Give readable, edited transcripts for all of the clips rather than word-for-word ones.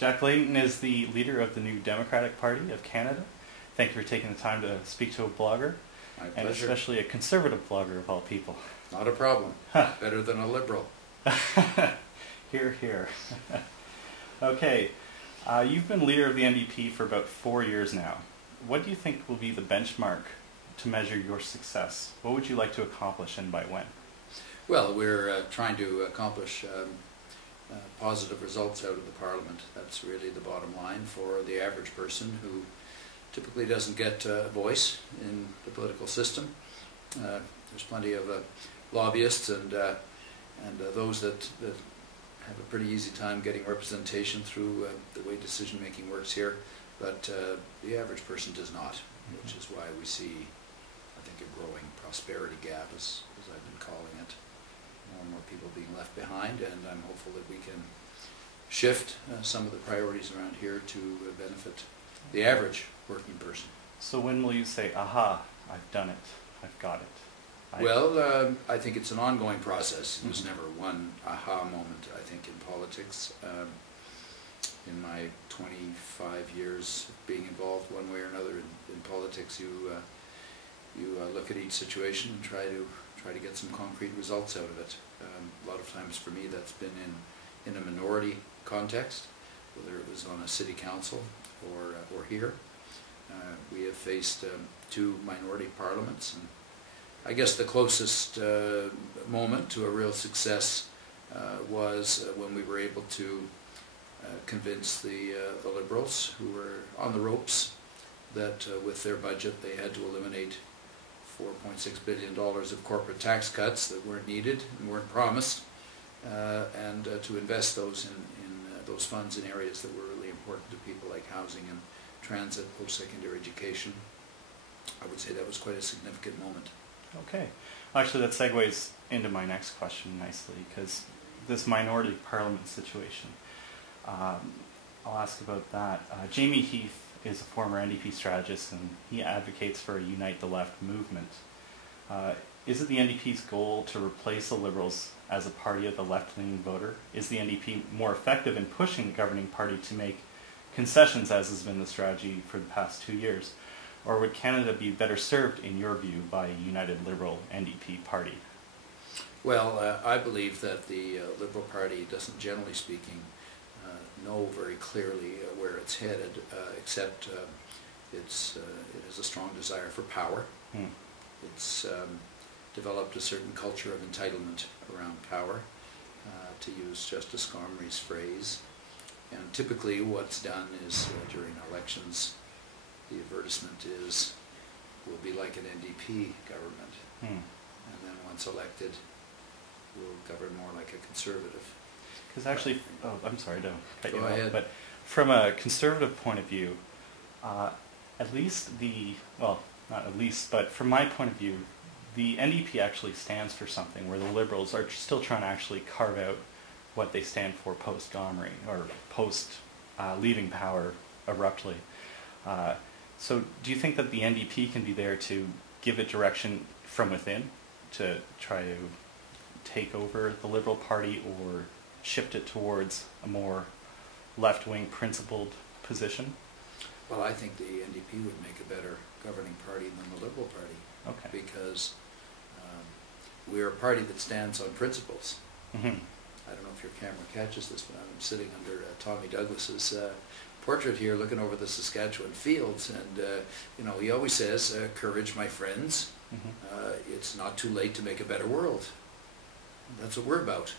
Jack Layton is the leader of the New Democratic Party of Canada. Thank you for taking the time to speak to a blogger, My and pleasure. especially a conservative blogger of all people. Not a problem. Better than a liberal. Hear, hear. Okay, you've been leader of the NDP for about 4 years now. What do you think will be the benchmark to measure your success? What would you like to accomplish and by when? Well, we're trying to accomplish positive results out of the Parliament. That's really the bottom line for the average person who typically doesn't get a voice in the political system. There's plenty of lobbyists and those that have a pretty easy time getting representation through the way decision-making works here, but the average person does not, which is why we see, I think, a growing prosperity gap, as I've been calling it. More and more people being left behind, and I'm hopeful that we can shift some of the priorities around here to benefit the average working person. So when will you say, aha, I've done it, I've got it? Well, I think it's an ongoing process. There's never one aha moment, I think, in politics. In my 25 years of being involved one way or another in politics, you look at each situation and try to get some concrete results out of it. A lot of times for me that's been in a minority context, whether it was on a city council or here. We have faced two minority parliaments, and I guess the closest moment to a real success was when we were able to convince the Liberals, who were on the ropes, that with their budget they had to eliminate $4.6 billion of corporate tax cuts that weren't needed and weren't promised, and to invest those in those funds in areas that were really important to people, like housing and transit, post-secondary education. I would say that was quite a significant moment. Okay. Actually, that segues into my next question nicely, because this minority parliament situation, I'll ask about that. Jamie Heath is a former NDP strategist, and he advocates for a Unite the Left movement. Is it the NDP's goal to replace the Liberals as a party of the left-leaning voter? Is the NDP more effective in pushing the governing party to make concessions, as has been the strategy for the past 2 years? Or would Canada be better served, in your view, by a united Liberal NDP party? Well, I believe that the Liberal Party doesn't, generally speaking, know very clearly where it's headed, except it has a strong desire for power. It's developed a certain culture of entitlement around power, to use Justice Gormley's phrase. And typically what's done is, during elections, the advertisement is, we'll be like an NDP government. And then once elected, we'll govern more like a conservative. Because actually, I'm sorry to cut you Go off, ahead. but from a conservative point of view, at least not at least, but from my point of view, the NDP actually stands for something, where the Liberals are still trying to actually carve out what they stand for post-Gomery, or post-leaving power abruptly. So do you think that the NDP can be there to give it direction from within, to try to take over the Liberal Party or shift it towards a more left-wing principled position? Well, I think the NDP would make a better governing party than the Liberal Party. Okay. Because we're a party that stands on principles. I don't know if your camera catches this, but I'm sitting under Tommy Douglas's portrait here, looking over the Saskatchewan fields, and he always says, "Courage, my friends. It's not too late to make a better world." That's what we're about.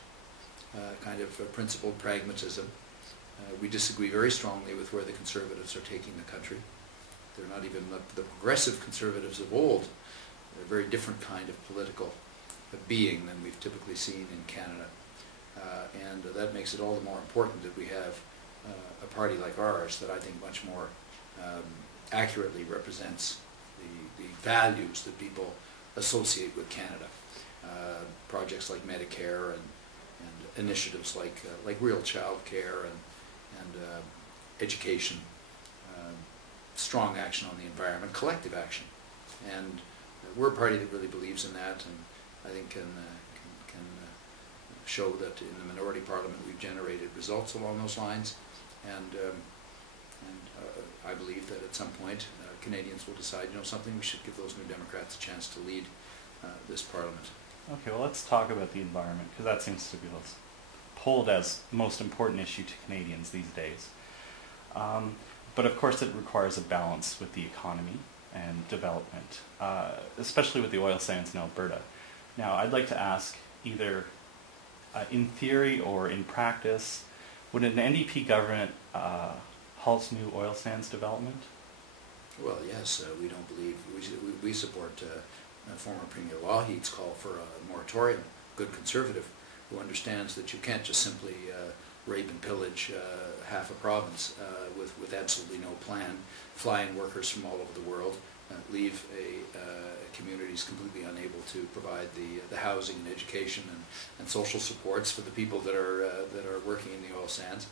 Kind of principled pragmatism. We disagree very strongly with where the Conservatives are taking the country. They're not even the progressive Conservatives of old. They're a very different kind of political being than we've typically seen in Canada. And that makes it all the more important that we have a party like ours that I think much more accurately represents the values that people associate with Canada. Projects like Medicare and initiatives like real child care and education, strong action on the environment, collective action. And we're a party that really believes in that, and I think can show that in the minority parliament we've generated results along those lines. I believe that at some point Canadians will decide, something, we should give those New Democrats a chance to lead this Parliament. Okay, well, let's talk about the environment, because that seems to be pulled as the most important issue to Canadians these days. But of course it requires a balance with the economy and development, especially with the oil sands in Alberta. Now, I'd like to ask, either in theory or in practice, would an NDP government halt new oil sands development? Well, yes, we don't believe, we support former Premier Lougheed's call for a moratorium, good conservative, who understands that you can't just simply rape and pillage half a province with absolutely no plan, fly in workers from all over the world, leave communities completely unable to provide the housing and education and social supports for the people that are working in the oil sands,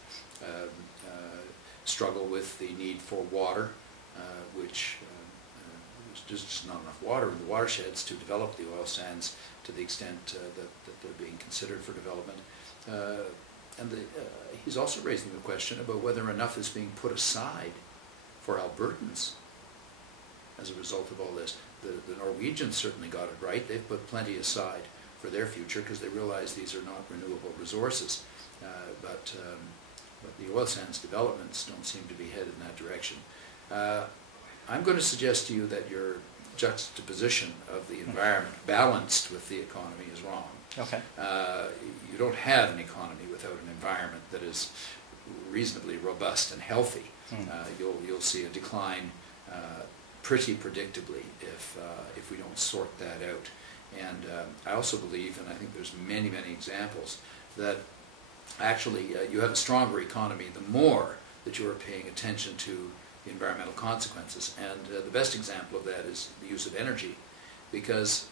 struggle with the need for water, which there's just not enough water in the watersheds to develop the oil sands to the extent that they're being considered for development. He's also raising the question about whether enough is being put aside for Albertans as a result of all this. The Norwegians certainly got it right. They've put plenty aside for their future because they realize these are not renewable resources. But the oil sands developments don't seem to be headed in that direction. I'm going to suggest to you that your juxtaposition of the environment balanced with the economy is wrong. Okay. You don't have an economy without an environment that is reasonably robust and healthy. You'll see a decline pretty predictably if we don't sort that out. And I also believe, and I think there's many examples, that actually you have a stronger economy the more that you are paying attention to the environmental consequences. And the best example of that is the use of energy, because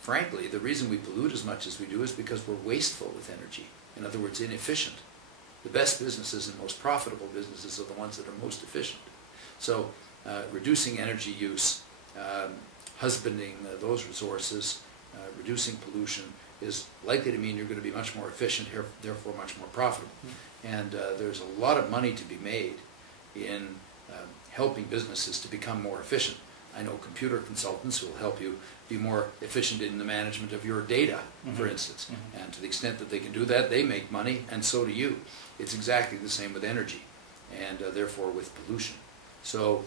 frankly, the reason we pollute as much as we do is because we're wasteful with energy. In other words, inefficient. The best businesses and most profitable businesses are the ones that are most efficient. So reducing energy use, husbanding those resources, reducing pollution is likely to mean you're going to be much more efficient, therefore much more profitable. And there's a lot of money to be made in helping businesses to become more efficient. I know computer consultants who will help you be more efficient in the management of your data, for instance. And to the extent that they can do that, they make money, and so do you. It's exactly the same with energy, and therefore with pollution. So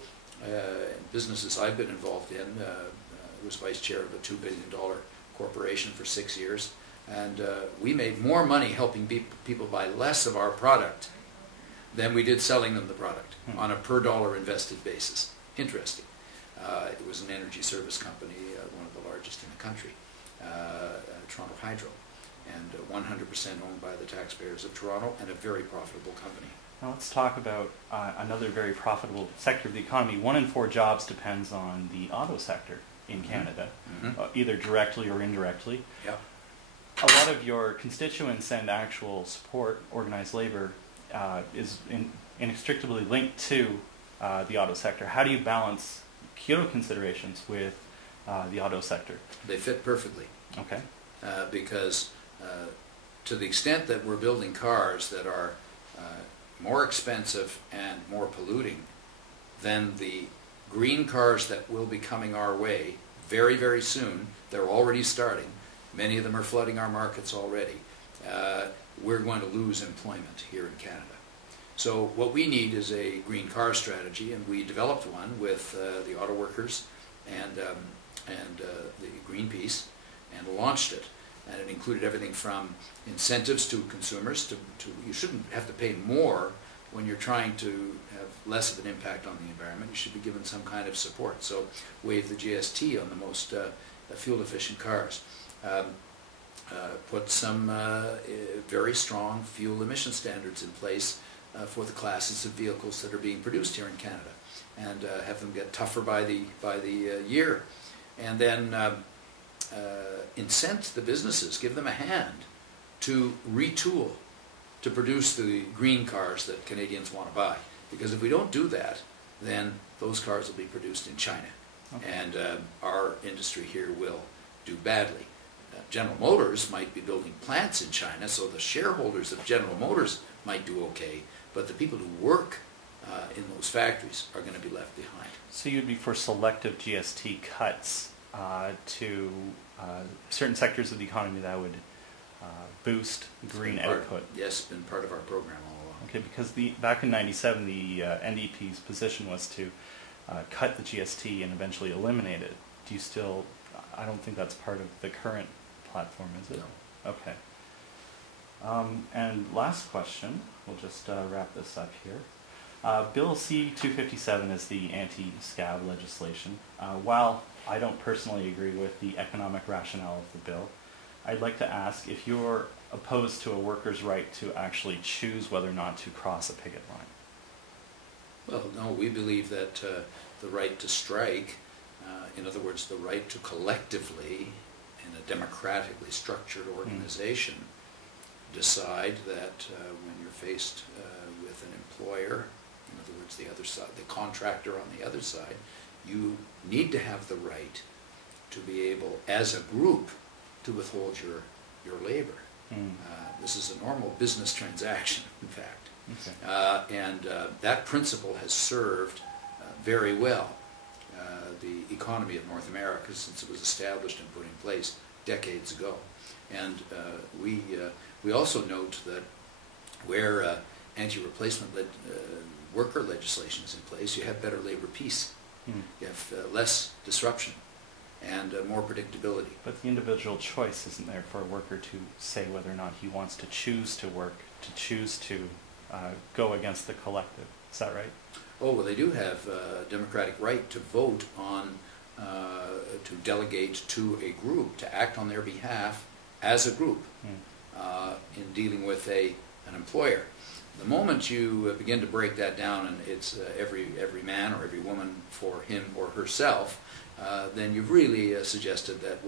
businesses I've been involved in, I was vice chair of a $2 billion corporation for 6 years, and we made more money helping people buy less of our product than we did selling them the product on a per dollar invested basis. Interesting. It was an energy service company, one of the largest in the country, Toronto Hydro, and 100% owned by the taxpayers of Toronto, and a very profitable company. Now let's talk about another very profitable sector of the economy. 1 in 4 jobs depends on the auto sector in Canada, either directly or indirectly. Yep. A lot of your constituents and actual support, organized labor, is inextricably linked to the auto sector. How do you balance Kyoto considerations with the auto sector? They fit perfectly. Okay. Because to the extent that we're building cars that are more expensive and more polluting than the green cars that will be coming our way very soon, they're already starting, many of them are flooding our markets already, we're going to lose employment here in Canada. So what we need is a green car strategy, and we developed one with the auto workers and the Greenpeace, and launched it. And it included everything from incentives to consumers to you shouldn't have to pay more when you're trying to have less of an impact on the environment. You should be given some kind of support. So waive the GST on the most fuel efficient cars. Put some very strong fuel emission standards in place for the classes of vehicles that are being produced here in Canada, and have them get tougher by the year. And then incent the businesses, give them a hand to retool to produce the green cars that Canadians want to buy. Because if we don't do that, then those cars will be produced in China. Okay. And our industry here will do badly. General Motors might be building plants in China, so the shareholders of General Motors might do okay, but the people who work in those factories are going to be left behind. So you'd be for selective GST cuts to certain sectors of the economy that would boost green output. Yes, been part of our program all along. Okay, because back in '97, the NDP's position was to cut the GST and eventually eliminate it. Do you still? I don't think that's part of the current platform, is it? No. Okay. And last question. We'll just wrap this up here. Bill C-257 is the anti-scab legislation. While I don't personally agree with the economic rationale of the bill, I'd like to ask if you're opposed to a worker's right to actually choose whether or not to cross a picket line. Well, no, we believe that the right to strike, in other words, the right to collectively, in a democratically structured organization, decide that when you're faced with an employer, in other words, the other side, the contractor on the other side, you need to have the right to be able, as a group, to withhold your labor. This is a normal business transaction, in fact. Okay. And that principle has served very well the economy of North America since it was established and put in place decades ago. And we also note that where anti-replacement worker legislation is in place, you have better labor peace. You have less disruption and more predictability. But the individual choice isn't there for a worker to say whether or not he wants to choose to work, to choose to go against the collective. Is that right? Oh, well, they do have a democratic right to vote on, to delegate to a group, to act on their behalf as a group in dealing with an employer. The moment you begin to break that down and it's every man or every woman for him or herself, then you've really suggested that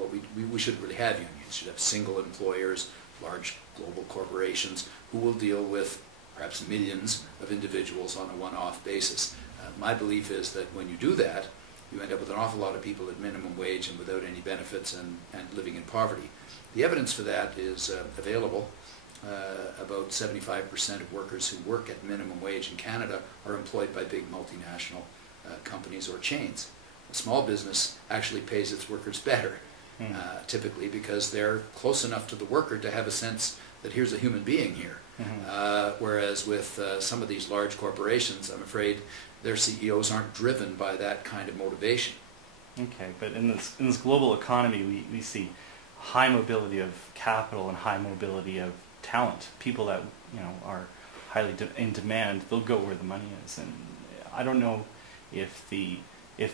we should really have unions. You should have single employers, large global corporations who will deal with perhaps millions of individuals on a one-off basis. My belief is that when you do that, you end up with an awful lot of people at minimum wage and without any benefits and living in poverty. The evidence for that is available. About 75% of workers who work at minimum wage in Canada are employed by big multinational companies or chains. A small business actually pays its workers better, typically because they're close enough to the worker to have a sense that here's a human being here. Whereas with some of these large corporations, I'm afraid their CEOs aren't driven by that kind of motivation. Okay, but in this global economy, we see high mobility of capital and high mobility of talent. People that are highly in demand, they'll go where the money is. And I don't know if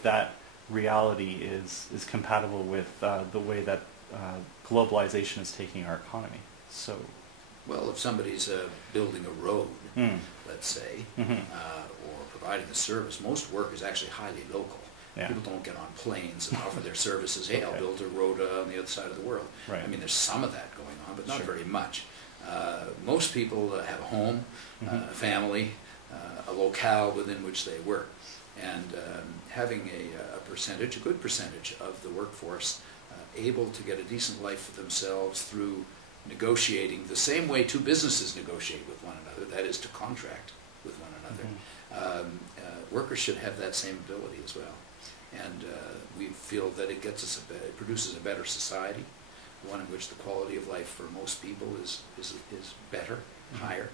that reality is compatible with the way that globalization is taking our economy. So, well, if somebody's building a road, let's say, or providing a service, most work is actually highly local. Yeah. People don't get on planes and offer their services. Hey, I'll build a road on the other side of the world. Right. I mean, there's some of that going on, but not very much. Most people have a home, a family, a locale within which they work. And having a good percentage of the workforce able to get a decent life for themselves through negotiating the same way two businesses negotiate with one another, that is to contract with one another. Workers should have that same ability as well. And we feel that it produces a better society, one in which the quality of life for most people is better, higher.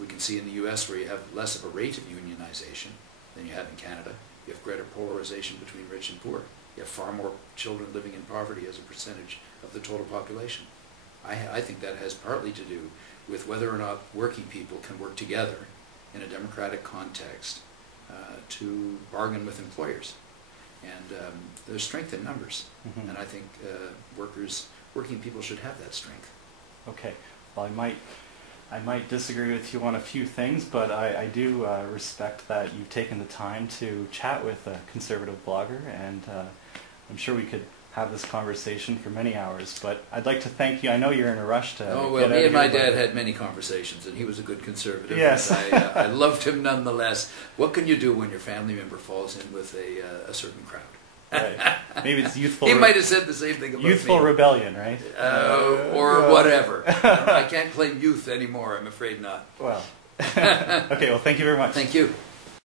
We can see in the U.S. where you have less of a rate of unionization than you have in Canada. You have greater polarization between rich and poor. You have far more children living in poverty as a percentage of the total population. I think that has partly to do with whether or not working people can work together in a democratic context to bargain with employers. And there's strength in numbers. And I think working people should have that strength. Okay. Well, I might disagree with you on a few things, but I do respect that you've taken the time to chat with a conservative blogger, and I'm sure we could have this conversation for many hours, but I'd like to thank you. I know you're in a rush to me and my dad had many conversations, and he was a good conservative. Yes. I loved him nonetheless. What can you do when your family member falls in with a certain crowd? Right. Maybe it's youthful. He might have said the same thing about youthful me. rebellion, right? Or whatever. I can't claim youth anymore. I'm afraid not. Well, Okay, well, thank you very much. Thank you.